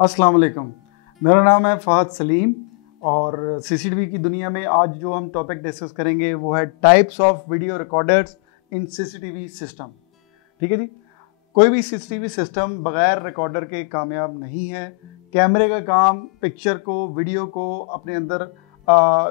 अस्सलाम वालेकुम। मेरा नाम है फ़हद सलीम और सीसीटीवी की दुनिया में आज जो हम टॉपिक डिस्कस करेंगे वो है types of video recorders in CCTV system. ठीक है जी। कोई भी सीसीटीवी सिस्टम बगैर रिकॉर्डर के कामयाब नहीं है। कैमरे का काम पिक्चर को, वीडियो को अपने अंदर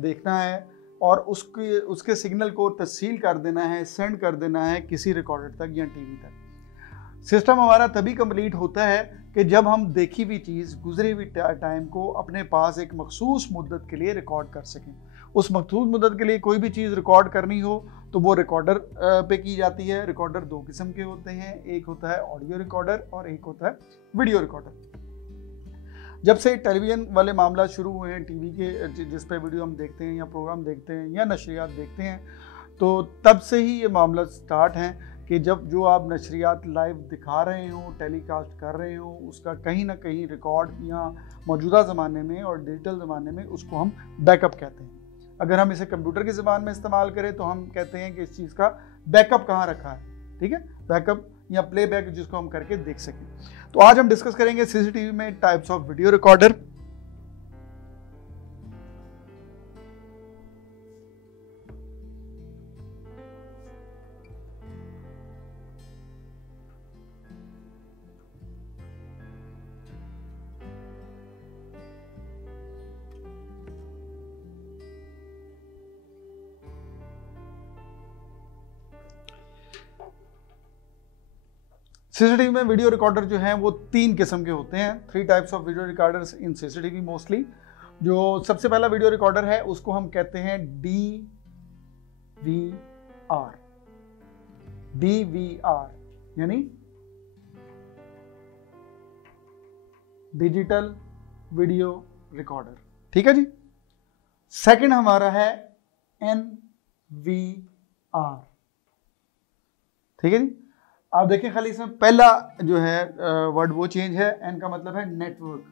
देखना है और उसके सिग्नल को तस्सील कर देना है, सेंड कर देना है किसी रिकॉर्डर तक या टीवी तक। सिस्टम हमारा तभी कंप्लीट होता है कि जब हम देखी हुई चीज़, गुजरी हुई टाइम को अपने पास एक मखसूस मुद्दत के लिए रिकॉर्ड कर सकें। उस मखसूस मुद्दत के लिए कोई भी चीज़ रिकॉर्ड करनी हो तो वो रिकॉर्डर पे की जाती है। रिकॉर्डर दो किस्म के होते हैं, एक होता है ऑडियो रिकॉर्डर और एक होता है वीडियो रिकॉर्डर। जब से टेलीविज़न वाले मामला शुरू हुए हैं, टीवी के जिस पे वीडियो हम देखते हैं या प्रोग्राम देखते हैं या नशरियात देखते हैं, तो तब से ही ये मामला स्टार्ट है कि जब जो आप नशरियात लाइव दिखा रहे हो, टेलीकास्ट कर रहे हो, उसका कहीं ना कहीं रिकॉर्ड या मौजूदा ज़माने में और डिजिटल ज़माने में उसको हम बैकअप कहते हैं। अगर हम इसे कंप्यूटर की ज़बान में इस्तेमाल करें तो हम कहते हैं कि इस चीज़ का बैकअप कहाँ रखा है। ठीक है, बैकअप या प्लेबैक जिसको हम करके देख सकें। तो आज हम डिस्कस करेंगे सीसीटीवी में types of video recorder. CCTV में वीडियो रिकॉर्डर जो हैं वो तीन किस्म के होते हैं। 3 types of video recorders in CCTV mostly. जो सबसे पहला वीडियो रिकॉर्डर है उसको हम कहते हैं DVR। DVR यानी डिजिटल वीडियो रिकॉर्डर। ठीक है जी। सेकंड हमारा है NVR। ठीक है जी। आप देखें खाली इसमें पहला जो है वर्ड वो चेंज है। एन का मतलब है network.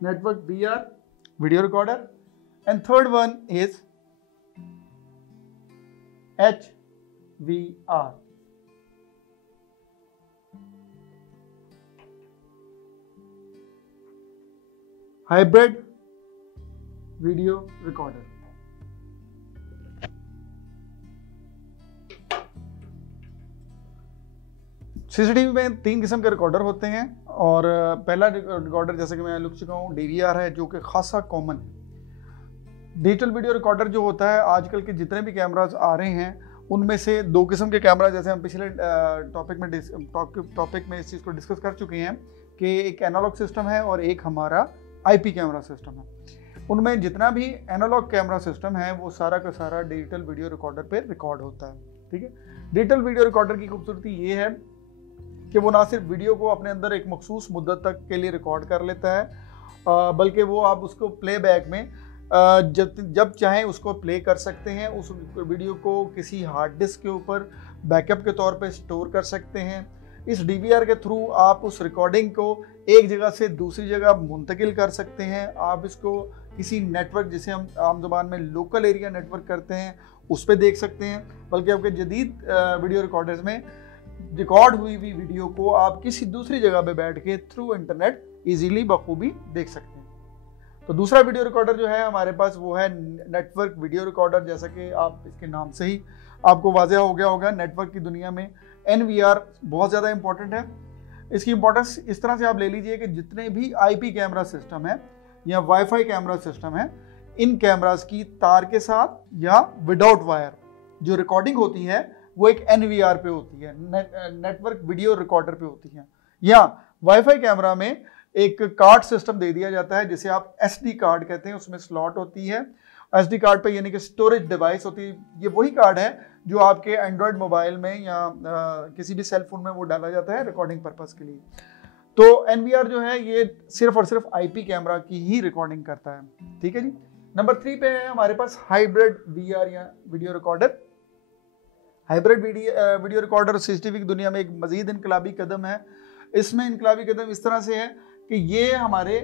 Network VR video recorder. And third one is HVR hybrid video recorder. CCTV में 3 किस्म के रिकॉर्डर होते हैं और पहला रिकॉर्डर जैसे कि मैं लिख चुका हूँ DVR है, जो कि खासा कॉमन है। डिजिटल वीडियो रिकॉर्डर जो होता है, आजकल के जितने भी कैमरास आ रहे हैं उनमें से 2 किस्म के कैमरा, जैसे हम पिछले टॉपिक में इस चीज़ को डिस्कस कर चुके हैं कि एक एनालॉग सिस्टम है और एक हमारा IP कैमरा सिस्टम है। उनमें जितना भी एनालॉग कैमरा सिस्टम है वो सारा का सारा डिजिटल वीडियो रिकॉर्डर पे रिकॉर्ड होता है। ठीक है। डिजिटल वीडियो रिकॉर्डर की खूबसूरती ये है कि वो ना सिर्फ वीडियो को अपने अंदर एक मखसूस मुद्दत तक के लिए रिकॉर्ड कर लेता है, बल्कि वो आप उसको प्लेबैक में जब चाहें उसको प्ले कर सकते हैं। उस वीडियो को किसी हार्ड डिस्क के ऊपर बैकअप के तौर पे स्टोर कर सकते हैं। इस DVR के थ्रू आप उस रिकॉर्डिंग को एक जगह से दूसरी जगह मुंतकिल कर सकते हैं। आप इसको किसी नेटवर्क, जिसे हम आम ज़बान में लोकल एरिया नेटवर्क करते हैं, उस पर देख सकते हैं। बल्कि आपके जदीद वीडियो रिकॉर्डर्स में रिकॉर्ड हुई वीडियो को आप किसी दूसरी जगह पे बैठ के थ्रू इंटरनेट इजीली बखूबी देख सकते हैं। तो दूसरा वीडियो रिकॉर्डर जो है हमारे पास वो है नेटवर्क वीडियो रिकॉर्डर। जैसा कि आप इसके नाम से ही आपको वाज़ेह हो गया होगा, नेटवर्क की दुनिया में NVR बहुत ज़्यादा इंपॉर्टेंट है। इसकी इंपॉर्टेंस इस तरह से आप ले लीजिए कि जितने भी IP कैमरा सिस्टम है या वाईफाई कैमरा सिस्टम है, इन कैमरास की तार के साथ या विदाउट वायर जो रिकॉर्डिंग होती है वो एक NVR पे होती है, नेटवर्क वीडियो रिकॉर्डर पे होती है। या वाईफाई कैमरा में एक कार्ड सिस्टम दे दिया जाता है जिसे आप SD कार्ड कहते हैं। उसमें स्लॉट होती है SD कार्ड पे, यानी कि स्टोरेज डिवाइस होती है। ये वही कार्ड है जो आपके एंड्रॉयड मोबाइल में या किसी भी सेल फोन में वो डाला जाता है रिकॉर्डिंग पर्पस के लिए। तो NVR जो है ये सिर्फ और सिर्फ IP कैमरा की ही रिकॉर्डिंग करता है। ठीक है जी। नंबर 3 पे है हमारे पास हाइब्रिड VR या video recorder. Hybrid video recorder CCTV की दुनिया में एक मजीद इनकलाबी कदम है। इसमें इनकलाबी कदम इस तरह से है कि ये हमारे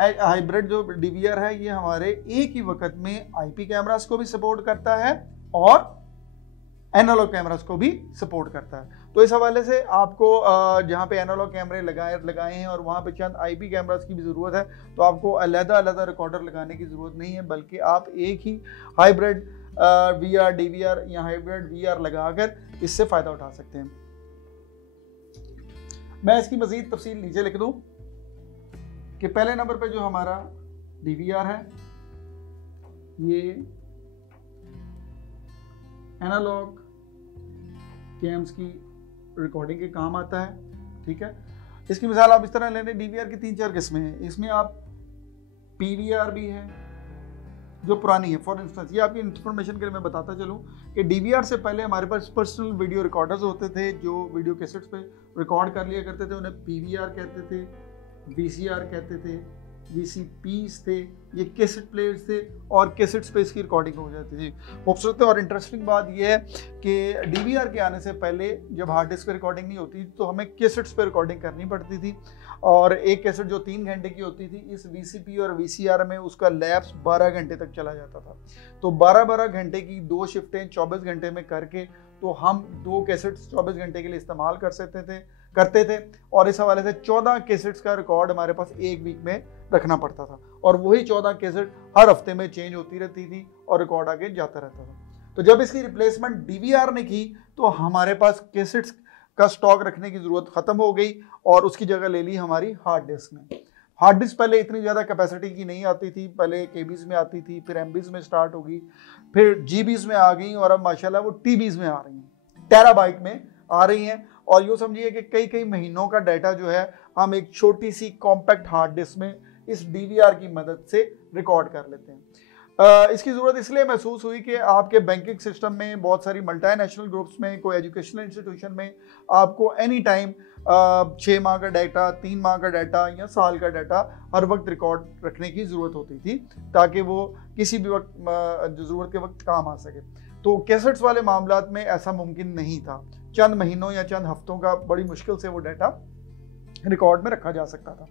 हाइब्रिड जो DVR है ये हमारे एक ही वक्त में IP कैमरास को भी सपोर्ट करता है और एनालॉग कैमरास को भी सपोर्ट करता है। तो इस हवाले से आपको जहाँ पे एनालॉग कैमरे लगाए हैं और वहाँ पे चंद आईपी कैमरास की भी ज़रूरत है, तो आपको अलग रिकॉर्डर लगाने की ज़रूरत नहीं है, बल्कि आप एक ही हाइब्रिड वीआर डीवीआर या हाइब्रिड वीआर लगाकर इससे फ़ायदा उठा सकते हैं। मैं इसकी मज़ीद तफसील नीचे लिख दूँ कि पहले नंबर पे जो हमारा डीवीआर है ये एनालॉग कैम्स की रिकॉर्डिंग के काम आता है, ठीक है। इसकी मिसाल आप इस तरह ले लें, डीवीआर की 3-4 किस्में हैं। इसमें आप पीवीआर भी है जो पुरानी है। फॉर इंस्टेंस ये आपकी इन्फॉर्मेशन के लिए मैं बताता चलूँ कि डीवीआर से पहले हमारे पास पर्सनल वीडियो रिकॉर्डर्स होते थे जो वीडियो कैसेट्स पे रिकॉर्ड कर लिया करते थे। उन्हें पीवीआर कहते थे, वीसीआर कहते थे, वीसीपीस थे, ये कैसेट प्लेयर्स थे और कैसेट्स पे इसकी रिकॉर्डिंग हो जाती थी। खूबसूरत और इंटरेस्टिंग बात यह है कि डीवीआर के आने से पहले जब हार्ड डिस्क पे रिकॉर्डिंग नहीं होती तो हमें कैसेट्स पे रिकॉर्डिंग करनी पड़ती थी, और एक कैसेट जो 3 घंटे की होती थी, इस वीसीपी और वीसीआर में उसका लैप्स 12 घंटे तक चला जाता था। तो 12-12 घंटे की 2 शिफ्टें 24 घंटे में करके तो हम 2 कैसेट्स 24 घंटे के लिए इस्तेमाल करते थे और इस हवाले से 14 कैसेट्स का रिकॉर्ड हमारे पास एक वीक में रखना पड़ता था, और वही 14 कैसेट हर हफ्ते में चेंज होती रहती थी और रिकॉर्ड आगे जाता रहता था। तो जब इसकी रिप्लेसमेंट डीवीआर ने की तो हमारे पास कैसेट्स का स्टॉक रखने की ज़रूरत ख़त्म हो गई और उसकी जगह ले ली हमारी हार्ड डिस्क ने। हार्ड डिस्क पहले इतनी ज़्यादा कैपेसिटी की नहीं आती थी, पहले केबीज़ में आती थी, फिर एमबीज़ में स्टार्ट होगी, फिर जीबीज़ में आ गई और अब माशाल्लाह वो टीबीज़ में आ रही हैं, टेराबाइट में आ रही हैं। और यूँ समझिए कि कई महीनों का डाटा जो है हम एक छोटी सी कॉम्पैक्ट हार्ड डिस्क में इस डीवीआर की मदद से रिकॉर्ड कर लेते हैं। इसकी ज़रूरत इसलिए महसूस हुई कि आपके बैंकिंग सिस्टम में, बहुत सारी मल्टीनेशनल ग्रुप्स में, कोई एजुकेशनल इंस्टीट्यूशन में आपको एनी टाइम 6 माह का डाटा, 3 माह का डाटा या साल का डाटा हर वक्त रिकॉर्ड रखने की ज़रूरत होती थी ताकि वो किसी भी वक्त ज़रूरत के वक्त काम आ सके। तो कैसेट्स वाले मामलात में ऐसा मुमकिन नहीं था। चंद महीनों या चंद हफ्तों का बड़ी मुश्किल से वो डाटा रिकॉर्ड में रखा जा सकता था।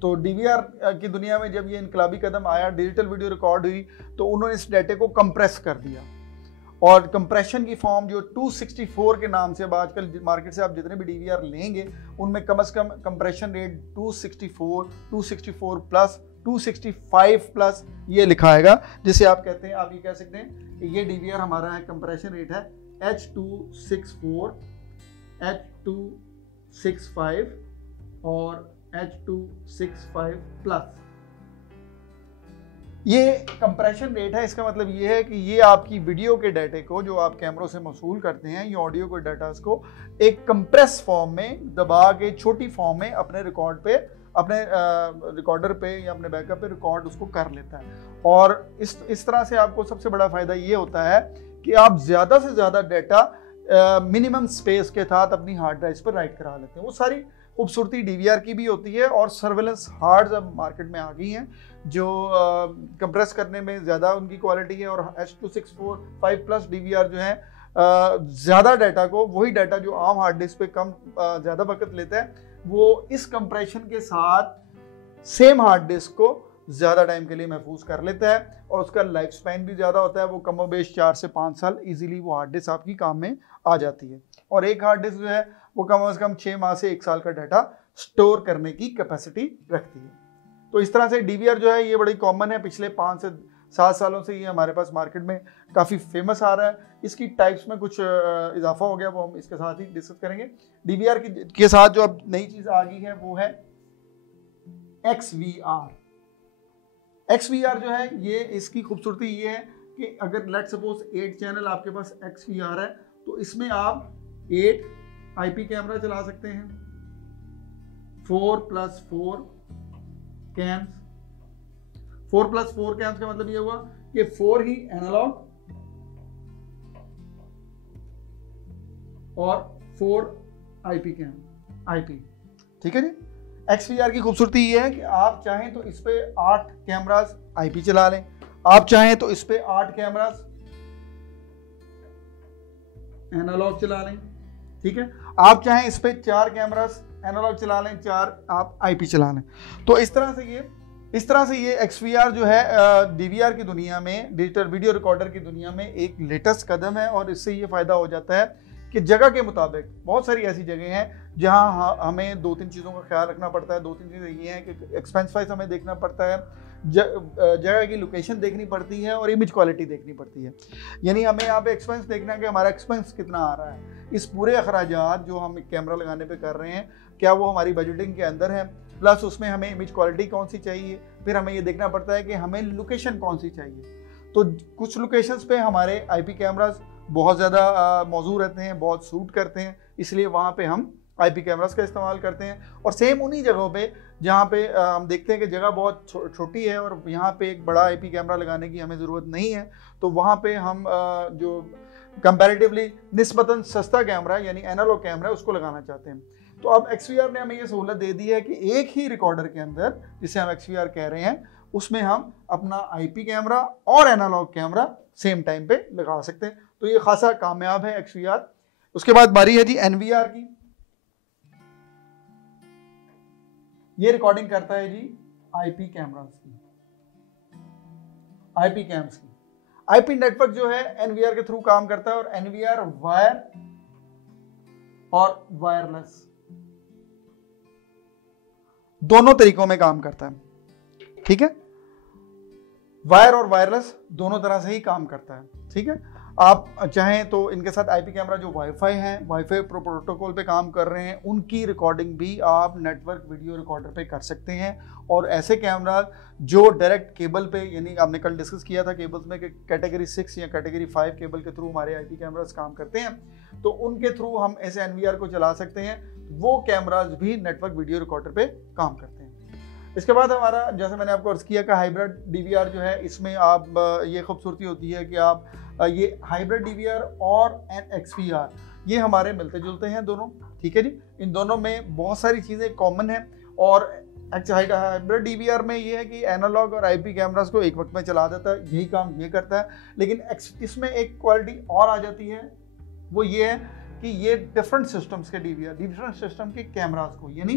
तो डीवीआर की दुनिया में जब ये इनकलाबी कदम आया, डिजिटल वीडियो रिकॉर्ड हुई, तो उन्होंने इस डाटे को कंप्रेस कर दिया और कंप्रेशन की फॉर्म जो 264 के नाम से, अब आजकल मार्केट से आप जितने भी डीवीआर लेंगे उनमें कम से कम कंप्रेशन रेट 264 प्लस 265 प्लस ये लिखा आएगा, जिसे आप कहते हैं, आप ये कह सकते हैं कि ये डीवीआर हमारा है, कंप्रेशन रेट है H264, H265 और H265 प्लस। ये कंप्रेशन रेट है। इसका मतलब ये है कि ये आपकी वीडियो के डाटे को जो आप कैमरों से मौसूल करते हैं, ये ऑडियो के डाटा को एक कंप्रेस फॉर्म में दबा के छोटी फॉर्म में अपने रिकॉर्ड पे, अपने रिकॉर्डर पे या अपने बैकअप पे रिकॉर्ड उसको कर लेता है। और इस तरह से आपको सबसे बड़ा फ़ायदा ये होता है कि आप ज़्यादा से ज़्यादा डाटा मिनिमम स्पेस के साथ अपनी हार्ड ड्राइव पर राइट करा लेते हैं। वो सारी खूबसूरती डीवीआर की भी होती है और सर्वेलेंस हार्ड्स अब मार्केट में आ गई हैं जो कंप्रेस करने में ज़्यादा उनकी क्वालिटी है, और H265 प्लस डीवीआर जो है ज़्यादा डाटा को, वही डाटा जो आम हार्ड डिस्क पे कम ज़्यादा वक्त लेता है, वो इस कंप्रेशन के साथ सेम हार्ड डिस्क को ज़्यादा टाइम के लिए महफूज कर लेता है और उसका लाइफ स्पैन भी ज़्यादा होता है। वो कमोबेश 4 से 5 साल इजीली वो हार्ड डिस्क आपकी काम में आ जाती है, और एक हार्ड डिस्क जो है वो कम से कम 6 माह से 1 साल का डाटा स्टोर करने की कैपेसिटी रखती है। तो इस तरह से डीवीआर जो है ये बड़ी कॉमन है। पिछले 5 से 7 सालों से ये हमारे पास मार्केट में काफ़ी फेमस आ रहा है। इसकी टाइप्स में कुछ इजाफा हो गया, वो हम इसके साथ ही डिस्कस करेंगे। डीवीआर के साथ जो अब नई चीज़ आ गई है वो है XVR। XVR जो है, ये इसकी खूबसूरती ये है कि अगर लेट सपोज 8 चैनल आपके पास XVR है तो इसमें आप 8 IP कैमरा चला सकते हैं, 4+4 कैम्स। 4+4 कैम्स का मतलब ये हुआ कि 4 ही एनालॉग और 4 IP कैम, IP, ठीक है जी। XVR की खूबसूरती ये है कि आप चाहें तो इस पे 8 कैमरास IP चला लें, आप चाहें तो इस पे 8 कैमरास एनालॉग चला लें, ठीक है। आप चाहें इस पे 4 कैमरास एनालॉग चला लें, 4 आप IP चला लें। तो इस तरह से ये इस तरह से ये XVR जो है DVR की दुनिया में, डिजिटल वीडियो रिकॉर्डर की दुनिया में एक लेटेस्ट कदम है। और इससे ये फ़ायदा हो जाता है कि जगह के मुताबिक बहुत सारी ऐसी जगह हैं जहां हमें 2-3 चीज़ों का ख्याल रखना पड़ता है। 2-3 चीज़ें ये हैं कि एक्सपेंस वाइज हमें देखना पड़ता है, जगह की लोकेशन देखनी पड़ती है और इमेज क्वालिटी देखनी पड़ती है। यानी हमें यहाँ पे एक्सपेंस देखना है कि हमारा एक्सपेंस कितना आ रहा है, इस पूरे अखराजात जो हम कैमरा लगाने पे कर रहे हैं क्या वो हमारी बजटिंग के अंदर है, प्लस उसमें हमें इमेज क्वालिटी कौन सी चाहिए, फिर हमें ये देखना पड़ता है कि हमें लोकेशन कौन सी चाहिए। तो कुछ लोकेशंस पे हमारे IP कैमरास बहुत ज़्यादा मौजूद रहते हैं, बहुत सूट करते हैं, इसलिए वहाँ पे हम IP कैमरास का इस्तेमाल करते हैं। और सेम उन्हीं जगहों पे जहाँ पे हम देखते हैं कि जगह बहुत छोटी है और यहाँ पे एक बड़ा IP कैमरा लगाने की हमें ज़रूरत नहीं है, तो वहाँ पे हम जो कंपैरेटिवली निस्बतन सस्ता कैमरा यानी एनालॉग कैमरा उसको लगाना चाहते हैं। तो अब XVR ने हमें ये सहूलत दे दी है कि एक ही रिकॉर्डर के अंदर, जिसे हम XVR कह रहे हैं, उसमें हम अपना IP कैमरा और एनालॉग कैमरा सेम टाइम पे लगा सकते हैं। तो ये खासा कामयाब है XVR। उसके बाद बारी है जी NVR की। ये रिकॉर्डिंग करता है जी IP कैमरास की, IP कैम्स की। IP नेटवर्क जो है NVR के थ्रू काम करता है और NVR वायर और वायरलेस दोनों तरीकों में काम करता है, ठीक है। वायर और वायरलेस दोनों तरह से ही काम करता है, ठीक है। आप चाहें तो इनके साथ IP कैमरा जो वाईफाई है, वाईफाई प्रोटोकॉल पे काम कर रहे हैं, उनकी रिकॉर्डिंग भी आप नेटवर्क वीडियो रिकॉर्डर पे कर सकते हैं। और ऐसे कैमरा जो डायरेक्ट केबल पे, यानी आपने कल डिस्कस किया था केबल्स में कि कैटेगरी 6 या कैटेगरी 5 केबल के थ्रू हमारे IP कैमरास काम करते हैं, तो उनके थ्रू हम ऐसे NVR को चला सकते हैं। वो कैमराज भी नेटवर्क वीडियो रिकॉर्डर पे काम करते हैं। इसके बाद हमारा, जैसे मैंने आपको अर्ज किया, का हाइब्रिड DVR जो है, इसमें आप ये खूबसूरती होती है कि आप ये हाइब्रिड DVR और XVR ये हमारे मिलते जुलते हैं दोनों, ठीक है जी। इन दोनों में बहुत सारी चीज़ें कॉमन हैं। और हाइब्रिड DVR में ये है कि एनालॉग और IP कैमरास को एक वक्त में चला देता है, यही काम ये करता है। लेकिन इसमें एक क्वालिटी और आ जाती है, वो ये है कि ये डिफरेंट सिस्टम्स के DVR, डिफरेंट सिस्टम के कैमरास को, यानी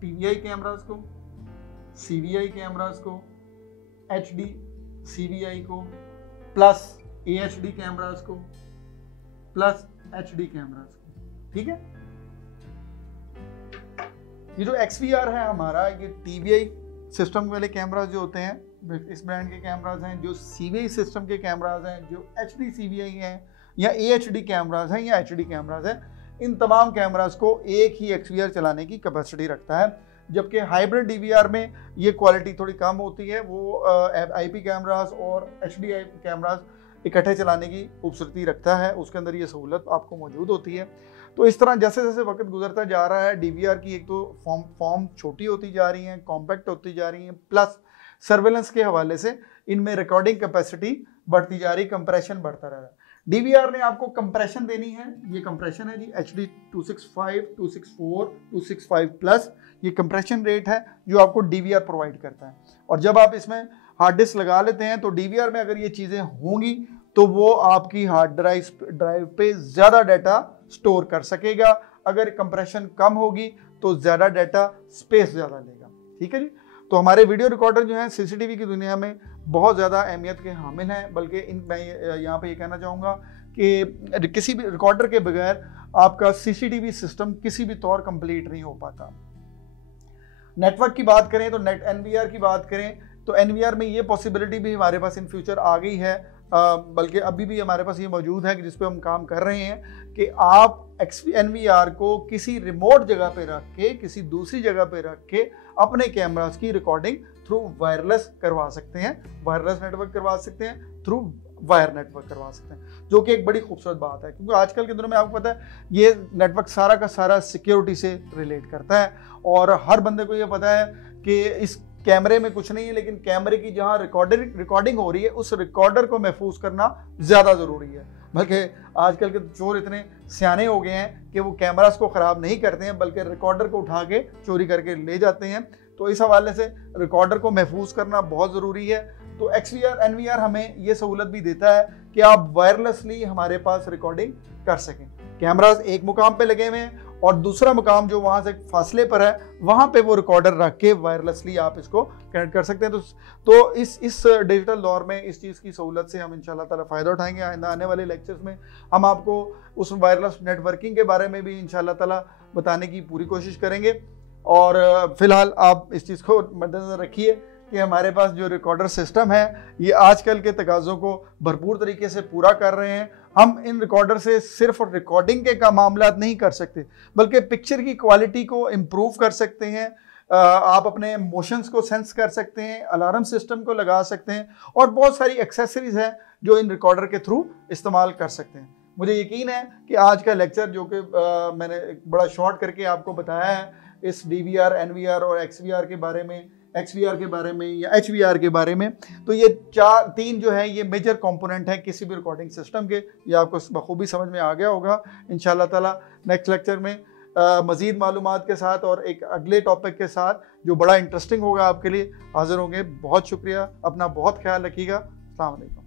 PVI कैमरास को, CVI कैमरास को, HD CVI को, प्लस AHD कैमरास को, प्लस HD कैमरास को, ठीक है। ये जो XVR है हमारा, ये TVI सिस्टम वाले कैमरास जो होते हैं, इस ब्रांड के कैमरास हैं। जो CVI सिस्टम के कैमरास हैं, जो HD CVI हैं या AHD कैमरास हैं या HD कैमरास हैं, इन तमाम कैमरास को एक ही XVR चलाने की कैपेसिटी रखता है। जबकि हाइब्रिड DVR में ये क्वालिटी थोड़ी कम होती है, वो IP कैमरास और HD कैमरास इकट्ठे चलाने की खूबसूरती रखता है, उसके अंदर ये सहूलत आपको मौजूद होती है। तो इस तरह जैसे जैसे वक्त गुजरता जा रहा है, DVR की एक तो फॉर्म छोटी होती जा रही हैं, कॉम्पैक्ट होती जा रही हैं, प्लस सर्वेलेंस के हवाले से इनमें रिकॉर्डिंग कैपेसिटी बढ़ती जा रही, कंप्रेशन बढ़ता रहा है। DVR ने आपको कंप्रेशन देनी है, ये कंप्रेशन है जी HD 265, 264, 265 प्लस, ये कंप्रेशन रेट है जो आपको DVR प्रोवाइड करता है। और जब आप इसमें हार्ड डिस्क लगा लेते हैं तो DVR में अगर ये चीज़ें होंगी तो वो आपकी हार्ड ड्राइव पे ज़्यादा डाटा स्टोर कर सकेगा। अगर कंप्रेशन कम होगी तो ज़्यादा डाटा स्पेस ज़्यादा लेगा, ठीक है जी। तो हमारे वीडियो रिकॉर्डर जो हैं CCTV की दुनिया में बहुत ज़्यादा अहमियत के हामिल हैं। बल्कि मैं यहाँ पे ये कहना चाहूँगा कि किसी भी रिकॉर्डर के बगैर आपका CCTV सिस्टम किसी भी तौर कंप्लीट नहीं हो पाता। नेटवर्क की बात करें तो NVR की बात करें तो NVR में ये पॉसिबिलिटी भी हमारे पास इन फ्यूचर आ गई है, बल्कि अभी भी हमारे पास ये मौजूद है कि जिस पे हम काम कर रहे हैं कि आप NVR को किसी रिमोट जगह पे रख के, किसी दूसरी जगह पे रख के अपने कैमरास की रिकॉर्डिंग थ्रू वायरलेस करवा सकते हैं, वायरलेस नेटवर्क करवा सकते हैं, थ्रू वायर नेटवर्क करवा सकते हैं, जो कि एक बड़ी खूबसूरत बात है। क्योंकि आजकल के दिनों में आपको पता है ये नेटवर्क सारा का सारा सिक्योरिटी से रिलेट करता है और हर बंदे को ये पता है कि इस कैमरे में कुछ नहीं है, लेकिन कैमरे की जहाँ रिकॉर्डिंग हो रही है उस रिकॉर्डर को महफूज करना ज़्यादा ज़रूरी है। बल्कि आजकल के चोर इतने सियाने हो गए हैं कि वो कैमरास को ख़राब नहीं करते हैं बल्कि रिकॉर्डर को उठा के चोरी करके ले जाते हैं। तो इस हवाले से रिकॉर्डर को महफूज करना बहुत ज़रूरी है। तो NVR हमें ये सहूलत भी देता है कि आप वायरलेसली हमारे पास रिकॉर्डिंग कर सकें। कैमरास एक मुकाम पे लगे हुए हैं और दूसरा मकाम जो वहाँ से फासले पर है वहाँ पे वो रिकॉर्डर रख के वायरलेसली आप इसको कनेक्ट कर सकते हैं। तो इस डिजिटल दौर में इस चीज़ की सहूलत से हम इंशाल्लाह ताला फ़ायदा उठाएंगे। आने वाले लेक्चर्स में हम आपको उस वायरलेस नेटवर्किंग के बारे में भी इंशाल्लाह ताला बताने की पूरी कोशिश करेंगे। और फ़िलहाल आप इस चीज़ को मद्देनज़र रखिए कि हमारे पास जो रिकॉर्डर सिस्टम है ये आजकल के तकाज़ों को भरपूर तरीके से पूरा कर रहे हैं। हम इन रिकॉर्डर से सिर्फ रिकॉर्डिंग के का मामला नहीं कर सकते, बल्कि पिक्चर की क्वालिटी को इम्प्रूव कर सकते हैं। आप अपने मोशंस को सेंस कर सकते हैं, अलार्म सिस्टम को लगा सकते हैं और बहुत सारी एक्सेसरीज हैं जो इन रिकॉर्डर के थ्रू इस्तेमाल कर सकते हैं। मुझे यकीन है कि आज का लेक्चर जो कि मैंने एक बड़ा शॉर्ट करके आपको बताया है इस DVR, NVR और XVR के बारे में, XVR के बारे में या HVR के बारे में, तो ये तीन जो है ये मेजर कंपोनेंट हैं किसी भी रिकॉर्डिंग सिस्टम के। ये आपको बखूबी समझ में आ गया होगा। इंशाल्लाह ताला नेक्स्ट लेक्चर में मज़ीद मालूमात के साथ और एक अगले टॉपिक के साथ जो बड़ा इंटरेस्टिंग होगा आपके लिए हाजिर होंगे। बहुत शुक्रिया, अपना बहुत ख्याल रखिएगा। अस्सलाम वालेकुम।